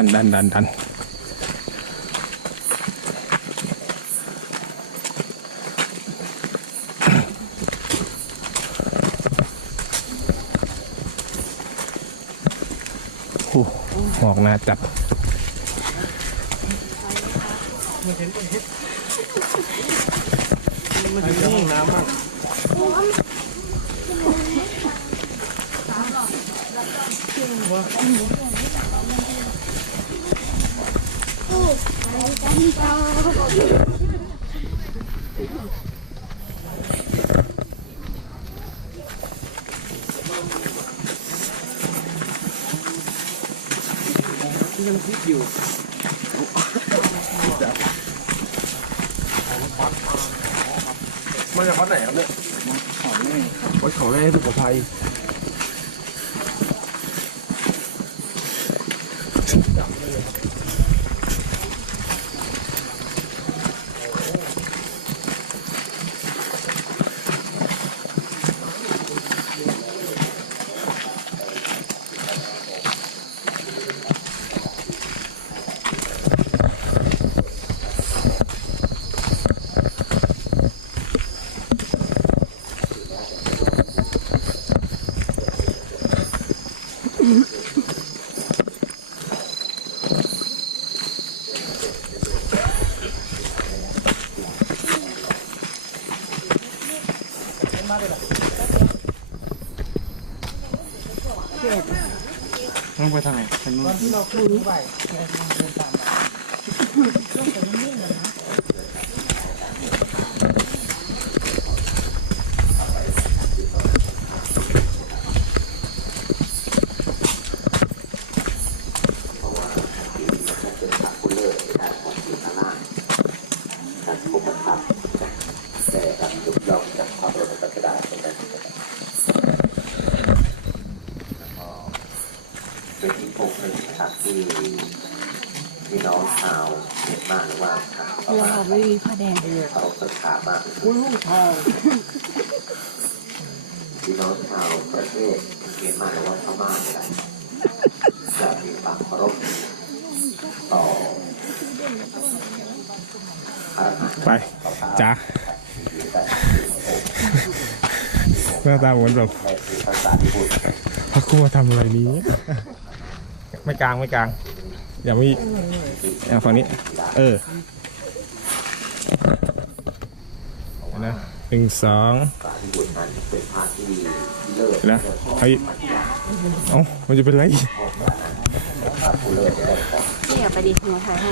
ดันดันดันดันโอ้หมอกหนาจัดมาจากวั ดไหนครับเนี่ยวัดเขาแม่สุโขทัยต้องไปทางไหนทางนู้นเป็น อีกพวกหนึ่งนะครับที่พี่น้องชาวเมียนมาหรือว่าชาวพเราม่าไม่มีผ้าแดงเขาศรัทธามากที่สุดอุ้ยลูกทองพี่น้องชาวประเทศเมียนมาหรือว่าพม่าเนี่ยจะมีความเคารพต่อพระมหากษัตริย์ไป จ้าหน้าตาเหมือนแบบในคือภาษาญี่ปุ่นพระครูมาทำอะไรนี้ ไม่กลางไม่กลางอย่าไม่อะฝั่งนี้ เออเอานะหนึ่งสองภาษาญี่ปุ่นนั้นเป็นภาคที่เลิศนะเฮ้ยเอ้ามันจะเป็นไรภาคผู้เลิศได้ครับนี่อย่าไปดิหนูถ่ายให้